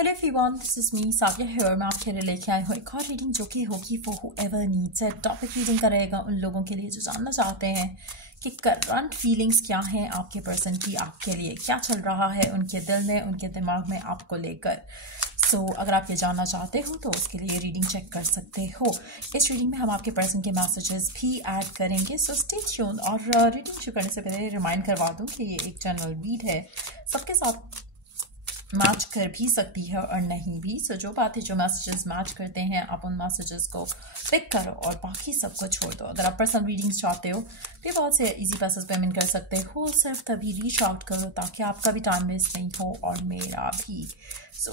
Hello everyone, this is me Savia here. मैं आपके लिए लेके आई हूँ एक और रीडिंग जो कि होगी for whoever needs it. Topic reading का रहेगा उन लोगों के लिए जो जानना चाहते हैं कि करंट फीलिंग्स क्या हैं आपके पर्सन की, आपके लिए क्या चल रहा है उनके दिल में, उनके दिमाग में आपको लेकर। अगर आप ये जानना चाहते हो तो उसके लिए रीडिंग चेक कर सकते हो। इस रीडिंग में हम आपके पर्सन के मैसेजेस भी ऐड करेंगे, सो स्टे ट्यून। और रीडिंग शुरू करने से पहले रिमाइंड करवा दूँ कि ये एक जनरल रीड है, सबके साथ मैच कर भी सकती है और नहीं भी। जो बातें जो मैसेजेस मैच करते हैं आप उन मैसेजेस को पिक करो और बाकी सबको छोड़ दो। अगर आप पर्सनल रीडिंग्स चाहते हो पेपाल से इजी पैसेज पेमेंट कर सकते हो, सिर्फ तभी रीच आउट करो ताकि आपका भी टाइम वेस्ट नहीं हो और मेरा भी।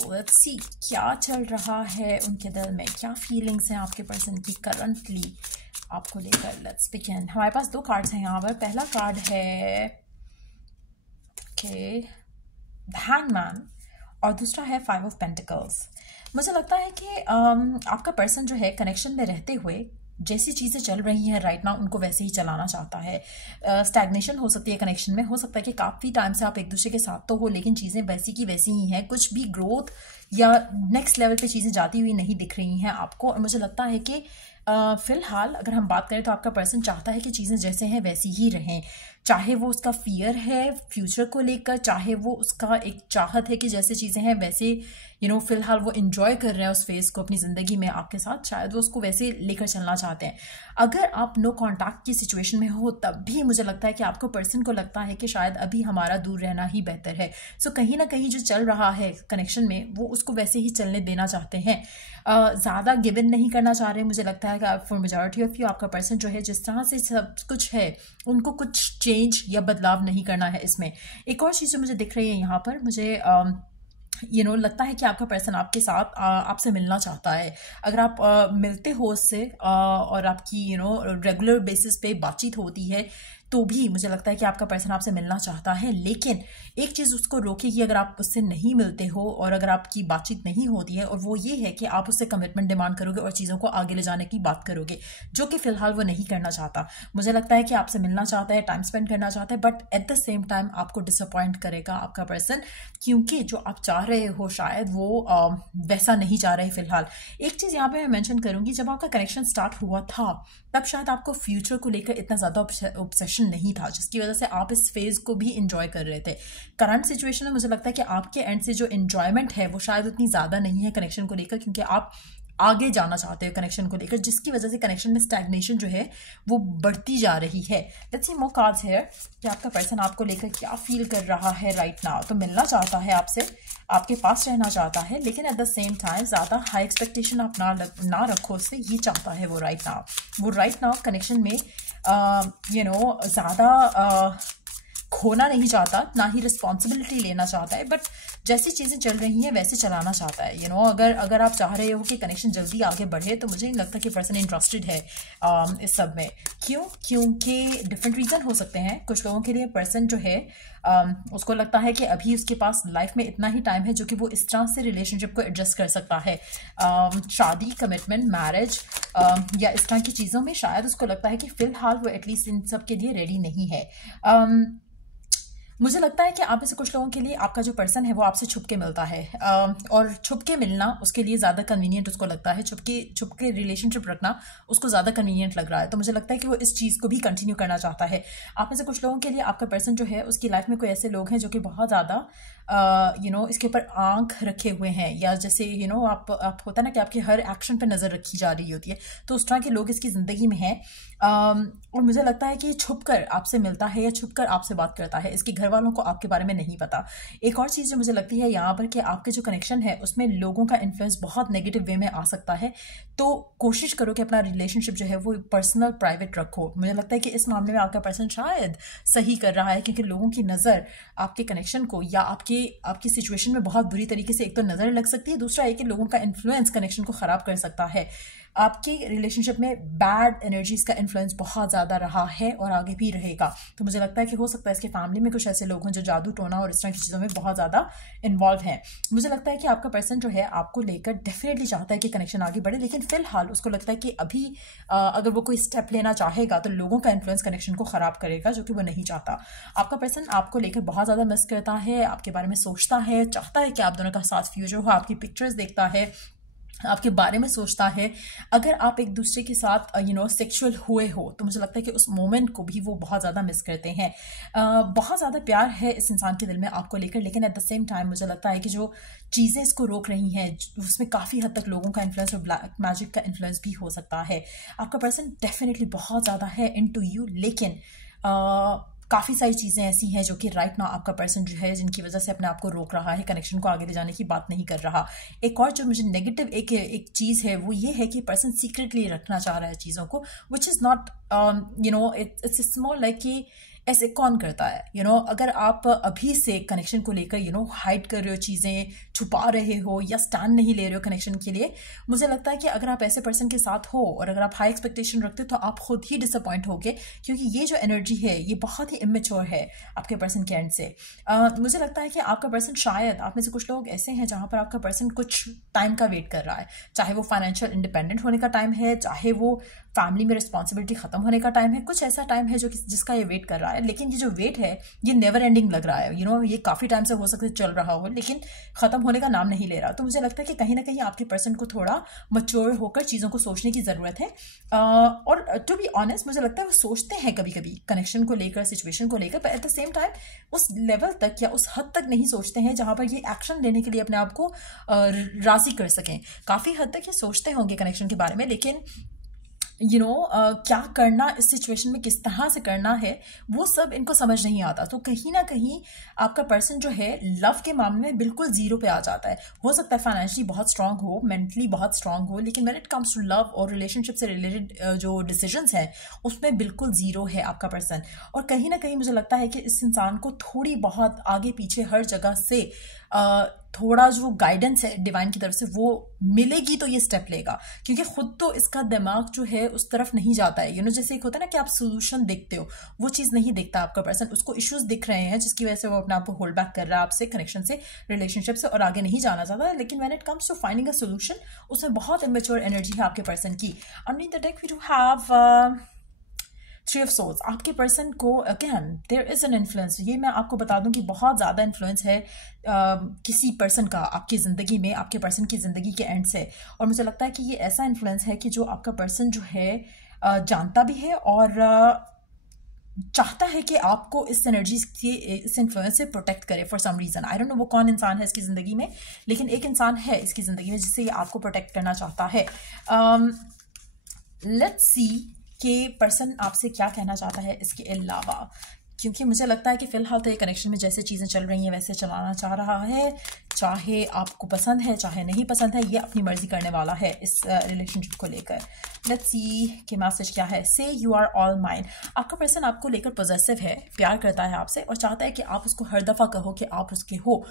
लेट्स सी क्या चल रहा है उनके दिल में, क्या फीलिंग्स हैं आपके पर्सन की करंटली आपको लेकर। Let's begin. हमारे पास दो कार्ड्स हैं यहाँ पर। पहला कार्ड है हैंगमैन और दूसरा है 5 ऑफ पेंटिकल्स। मुझे लगता है कि आपका पर्सन जो है कनेक्शन में रहते हुए जैसी चीज़ें चल रही हैं राइट नाउ उनको वैसे ही चलाना चाहता है। स्टैग्नेशन हो सकती है कनेक्शन में, हो सकता है कि काफ़ी टाइम से आप एक दूसरे के साथ तो हो लेकिन चीज़ें वैसी की वैसी ही हैं, कुछ भी ग्रोथ या नेक्स्ट लेवल पे चीज़ें जाती हुई नहीं दिख रही हैं आपको। और मुझे लगता है कि फिलहाल अगर हम बात करें तो आपका पर्सन चाहता है कि चीज़ें जैसे हैं वैसी ही रहें, चाहे वो उसका फियर है फ्यूचर को लेकर, चाहे वो उसका एक चाहत है कि जैसे चीज़ें हैं वैसे फिलहाल वो इन्जॉय कर रहे हैं उस फेज को अपनी ज़िंदगी में आपके साथ, शायद वो उसको वैसे लेकर चलना चाहते हैं। अगर आप नो कॉन्टैक्ट की सिचुएशन में हो तब भी मुझे लगता है कि आपको पर्सन को लगता है कि शायद अभी हमारा दूर रहना ही बेहतर है। कहीं ना कहीं जो चल रहा है कनेक्शन में वो उसको वैसे ही चलने देना चाहते हैं, ज़्यादा गिव इन नहीं करना चाह रहे। मुझे लगता है कि फॉर मेजॉरिटी ऑफ यू आपका पर्सन जो है जिस तरह से सब कुछ है उनको कुछ चेंज या बदलाव नहीं करना है इसमें। एक और चीज़ जो मुझे दिख रही है यहाँ पर, मुझे लगता है कि आपका पर्सन आपके साथ आपसे मिलना चाहता है। अगर आप मिलते हो उससे और आपकी रेगुलर बेसिस पे बातचीत होती है तो भी मुझे लगता है कि आपका पर्सन आपसे मिलना चाहता है, लेकिन एक चीज़ उसको रोकेगी अगर आप उससे नहीं मिलते हो और अगर आपकी बातचीत नहीं होती है, और वो ये है कि आप उससे कमिटमेंट डिमांड करोगे और चीज़ों को आगे ले जाने की बात करोगे, जो कि फिलहाल वो नहीं करना चाहता। मुझे लगता है कि आपसे मिलना चाहता है, टाइम स्पेंड करना चाहता है, but at the same time आपको डिसअपॉइंट करेगा आपका पर्सन, क्योंकि जो आप चाह रहे हो शायद वो वैसा नहीं चाह रहे फिलहाल। एक चीज़ यहाँ पे मैं मेंशन करूँगी, जब आपका कनेक्शन स्टार्ट हुआ था तब शायद आपको फ्यूचर को लेकर इतना ज़्यादा ऑब्सेशन नहीं था, जिसकी वजह से आप इस फेज़ को भी इंजॉय कर रहे थे। करंट सिचुएशन में मुझे लगता है कि आपके एंड से जो इंजॉयमेंट है वो शायद उतनी ज़्यादा नहीं है कनेक्शन को लेकर, क्योंकि आप आगे जाना चाहते हो कनेक्शन को लेकर, जिसकी वजह से कनेक्शन में स्टैग्नेशन जो है वो बढ़ती जा रही है। Let's see more cards here कि आपका पर्सन आपको लेकर क्या फील कर रहा है राइट नाउ। तो मिलना चाहता है आपसे, आपके पास रहना चाहता है, लेकिन एट द सेम टाइम ज़्यादा हाई एक्सपेक्टेशन आप ना रखो उससे, ये चाहता है वो राइट नाउ। वो राइट नाउ कनेक्शन में ज़्यादा खोना नहीं चाहता, ना ही रिस्पॉन्सिबिलिटी लेना चाहता है, बट जैसी चीज़ें चल रही हैं वैसे चलाना चाहता है। अगर आप चाह रहे हो कि कनेक्शन जल्दी आगे बढ़े तो मुझे नहीं लगता कि पर्सन इंटरेस्टेड है इस सब में। क्योंकि डिफरेंट रीज़न हो सकते हैं। कुछ लोगों के लिए पर्सन जो है उसको लगता है कि अभी उसके पास लाइफ में इतना ही टाइम है जो कि वो इस तरह से रिलेशनशिप को एडजस्ट कर सकता है, शादी, कमिटमेंट, मैरिज या इस तरह की चीज़ों में शायद उसको लगता है कि फ़िलहाल वो एटलीस्ट इन सब के लिए रेडी नहीं है। मुझे लगता है कि आप में से कुछ लोगों के लिए आपका जो पर्सन है वो आपसे छुप के मिलता है, और छुप के मिलना उसके लिए ज़्यादा कन्वीनियंट उसको लगता है। छुप के रिलेशनशिप रखना उसको ज़्यादा कन्वीनियंट लग रहा है। तो मुझे लगता है कि वो इस चीज़ को भी कंटिन्यू करना चाहता है। आप में से कुछ लोगों के लिए आपका पर्सन जो है उसकी लाइफ में कोई ऐसे लोग हैं जो कि बहुत ज़्यादा इसके ऊपर आंख रखे हुए हैं, या जैसे आप होता ना कि आपके हर एक्शन पे नज़र रखी जा रही होती है, तो उस तरह के लोग इसकी ज़िंदगी में हैं। और मुझे लगता है कि छुप कर आपसे मिलता है या छुप कर आपसे बात करता है, इसके घर वालों को आपके बारे में नहीं पता। एक और चीज़ जो मुझे लगती है यहाँ पर कि आपके जो कनेक्शन है उसमें लोगों का इन्फ्लुएंस बहुत नेगेटिव वे में आ सकता है, तो कोशिश करो कि अपना रिलेशनशिप जो है वो पर्सनल प्राइवेट रखो। मुझे लगता है कि इस मामले में आपका पर्सन शायद सही कर रहा है, क्योंकि लोगों की नज़र आपके कनेक्शन को या आपकी सिचुएशन में बहुत बुरी तरीके से एक तो नज़र लग सकती है, दूसरा है कि लोगों का इन्फ्लुएंस कनेक्शन को ख़राब कर सकता है। आपके रिलेशनशिप में बैड एनर्जीज का इन्फ्लुएंस बहुत ज़्यादा रहा है और आगे भी रहेगा। तो मुझे लगता है कि हो सकता है इसके फैमिली में कुछ ऐसे लोग हैं जो जादू टोना और इस तरह की चीज़ों में बहुत ज़्यादा इन्वॉल्व हैं। मुझे लगता है कि आपका पर्सन जो है आपको लेकर डेफिनेटली चाहता है कि कनेक्शन आगे बढ़े, लेकिन फिलहाल उसको लगता है कि अभी अगर वो कोई स्टेप लेना चाहेगा तो लोगों का इन्फ्लुएंस कनेक्शन को ख़राब करेगा, जो कि वो नहीं चाहता। आपका पर्सन आपको लेकर बहुत ज़्यादा मिस करता है, आपके बारे में सोचता है, चाहता है कि आप दोनों का साथ फ्यूचर हो, आपकी पिक्चर्स देखता है, आपके बारे में सोचता है। अगर आप एक दूसरे के साथ सेक्सुअल हुए हो तो मुझे लगता है कि उस मोमेंट को भी वो बहुत ज़्यादा मिस करते हैं। बहुत ज़्यादा प्यार है इस इंसान के दिल में आपको लेकर, लेकिन एट द सेम टाइम मुझे लगता है कि जो चीज़ें इसको रोक रही हैं उसमें काफ़ी हद तक लोगों का इन्फ्लुएंस और ब्लैक मैजिक का इन्फ्लुएंस भी हो सकता है। आपका पर्सन डेफिनेटली बहुत ज़्यादा है इनटू यू, लेकिन काफ़ी सारी चीज़ें ऐसी हैं जो कि राइट नाउ आपका पर्सन जो है जिनकी वजह से अपने आप को रोक रहा है, कनेक्शन को आगे ले जाने की बात नहीं कर रहा। एक और जो मुझे नेगेटिव एक चीज़ है वो ये है कि पर्सन सीक्रेटली रखना चाह रहा है चीज़ों को, which is not it's small like कि ऐसे कौन करता है। अगर आप अभी से कनेक्शन को लेकर हाइड कर रहे हो, चीज़ें छुपा रहे हो या स्टैंड नहीं ले रहे हो कनेक्शन के लिए, मुझे लगता है कि अगर आप ऐसे पर्सन के साथ हो और अगर आप हाई एक्सपेक्टेशन रखते हो तो आप खुद ही डिसअपॉइंट होगे, क्योंकि ये जो एनर्जी है ये बहुत ही इमेच्योर है आपके पर्सन के एंड से। मुझे लगता है कि आपका पर्सन, शायद आप में से कुछ लोग ऐसे हैं जहाँ पर आपका पर्सन कुछ टाइम का वेट कर रहा है, चाहे वो फाइनेंशियल इंडिपेंडेंट होने का टाइम है, चाहे वो फैमिली में रिस्पॉन्सिबिलिटी खत्म होने का टाइम है, कुछ ऐसा टाइम है जो जिसका ये वेट कर रहा है। लेकिन ये जो वेट है ये नेवर एंडिंग लग रहा है। ये काफ़ी टाइम से हो सकता है चल रहा हो, लेकिन ख़त्म होने का नाम नहीं ले रहा। तो मुझे लगता है कि कहीं ना कहीं आपके पर्सन को थोड़ा मच्योर होकर चीज़ों को सोचने की ज़रूरत है। और टू बी ऑनेस्ट मुझे लगता है वो सोचते हैं कभी कभी कनेक्शन को लेकर, सिचुएशन को लेकर, पर एट द सेम टाइम उस लेवल तक या उस हद तक नहीं सोचते हैं जहाँ पर ये एक्शन लेने के लिए अपने आप को राज़ी कर सकें। काफ़ी हद तक ये सोचते होंगे कनेक्शन के बारे में, लेकिन क्या करना इस सिचुएशन में, किस तरह से करना है, वो सब इनको समझ नहीं आता। तो कहीं ना कहीं आपका पर्सन जो है लव के मामले में बिल्कुल जीरो पे आ जाता है। हो सकता है फाइनेंशियली बहुत स्ट्रांग हो, मेंटली बहुत स्ट्रांग हो, लेकिन when it comes to love और रिलेशनशिप से रिलेटेड जो डिसीजंस हैं उसमें बिल्कुल जीरो है आपका पर्सन। और कहीं ना कहीं मुझे लगता है कि इस इंसान को थोड़ी बहुत आगे पीछे हर जगह से थोड़ा जो गाइडेंस है डिवाइन की तरफ से वो मिलेगी तो ये स्टेप लेगा, क्योंकि खुद तो इसका दिमाग जो है उस तरफ नहीं जाता है। जैसे एक होता है ना कि आप सोल्यूशन देखते हो, वो चीज़ नहीं देखता आपका पर्सन। उसको इश्यूज दिख रहे हैं जिसकी वजह से वो अपने आप को होल्ड बैक कर रहा है आपसे, कनेक्शन से, रिलेशनशिप से, और आगे नहीं जाना चाहता। लेकिन when it comes to finding a solution उसमें बहुत इमेच्योर एनर्जी है आपके पर्सन की। Underneath the deck we do have three of souls. आपके पर्सन को again there is an influence. ये मैं आपको बता दूं कि बहुत ज़्यादा इन्फ्लुएंस है किसी पर्सन का आपकी ज़िंदगी में, आपके पर्सन की ज़िंदगी के एंड से। और मुझे लगता है कि ये ऐसा इन्फ्लुएंस है कि जो आपका पर्सन जो है जानता भी है और चाहता है कि आपको इस एनर्जी के, इस इन्फ्लुएंस से प्रोटेक्ट करे for some reason. I don't know वो कौन इंसान है इसकी ज़िंदगी में, लेकिन एक इंसान है इसकी ज़िंदगी में जिससे ये आपको प्रोटेक्ट करना चाहता है। लेट्स सी कि पर्सन आपसे क्या कहना चाहता है इसके अलावा, क्योंकि मुझे लगता है कि फिलहाल तो ये कनेक्शन में जैसे चीज़ें चल रही हैं वैसे चलाना चाह रहा है। चाहे आपको पसंद है चाहे नहीं पसंद है, ये अपनी मर्जी करने वाला है इस रिलेशनशिप को लेकर। लेट्स सी कि मैसेज क्या है। से यू आर ऑल माइन। आपका पर्सन आपको लेकर पॉजेसिव है, प्यार करता है आपसे और चाहता है कि आप उसको हर दफ़ा कहो कि आप उसके हो,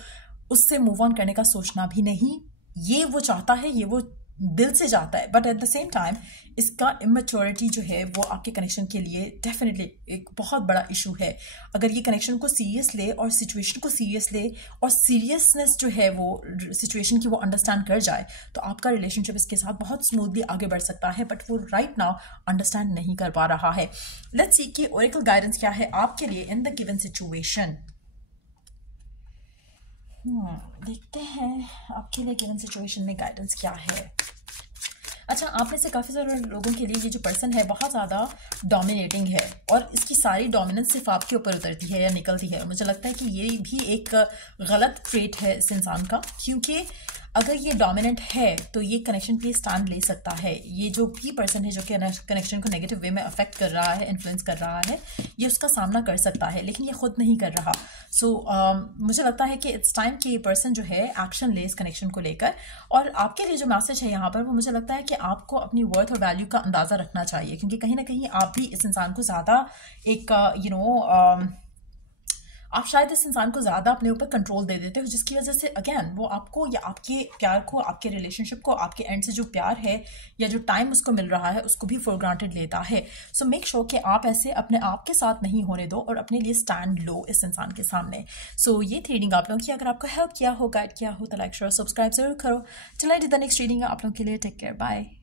उससे मूव ऑन करने का सोचना भी नहीं। ये वो चाहता है, ये वो दिल से जाता है, but at the same time इसका इमेच्योरिटी जो है वो आपके कनेक्शन के लिए डेफिनेटली एक बहुत बड़ा इशू है। अगर ये कनेक्शन को सीरियस ले और सिचुएशन को सीरियस ले और सीरियसनेस जो है वो सिचुएशन की वो अंडरस्टैंड कर जाए तो आपका रिलेशनशिप इसके साथ बहुत स्मूथली आगे बढ़ सकता है, बट वो राइट नाउ अंडरस्टैंड नहीं कर पा रहा है। लेट्स सी कि ओरेकल गाइडेंस क्या है आपके लिए इन द गिवन सिचुएशन। देखते हैं आपके लिए गिवन सिचुएशन में गाइडेंस क्या है। अच्छा, आप में से काफ़ी सारे लोगों के लिए ये जो पर्सन है बहुत ज़्यादा डोमिनेटिंग है और इसकी सारी डोमिनेंस सिर्फ आपके ऊपर उतरती है या निकलती है। मुझे लगता है कि ये भी एक गलत ट्रेट है इस इंसान का, क्योंकि अगर ये डोमिनेंट है तो ये कनेक्शन पे स्टैंड ले सकता है। ये जो भी पर्सन है जो कि कनेक्शन को नेगेटिव वे में अफेक्ट कर रहा है, इन्फ्लुएंस कर रहा है, ये उसका सामना कर सकता है, लेकिन ये खुद नहीं कर रहा। सो मुझे लगता है कि इट्स टाइम कि ये पर्सन जो है एक्शन ले इस कनेक्शन को लेकर। और आपके लिए जो मैसेज है यहाँ पर वो मुझे लगता है कि आपको अपनी वर्थ और वैल्यू का अंदाज़ा रखना चाहिए, क्योंकि कहीं ना कहीं आप भी इस इंसान को ज़्यादा एक आप शायद इस इंसान को ज़्यादा अपने ऊपर कंट्रोल दे देते हो, जिसकी वजह से अगेन वो आपको या आपके प्यार को, आपके रिलेशनशिप को, आपके एंड से जो प्यार है या जो टाइम उसको मिल रहा है उसको भी फॉर ग्रांटेड लेता है। सो मेक श्योर कि आप ऐसे अपने आप के साथ नहीं होने दो और अपने लिए स्टैंड लो इस इंसान के सामने। सो ये थी रीडिंग आप लोगों की। अगर आपको हेल्प किया हो, गाइड किया हो तो लाइक शेयर सब्सक्राइब जरूर करो। चलिए द नेक्स्ट रीडिंग आप लोगों के लिए। Take care, bye.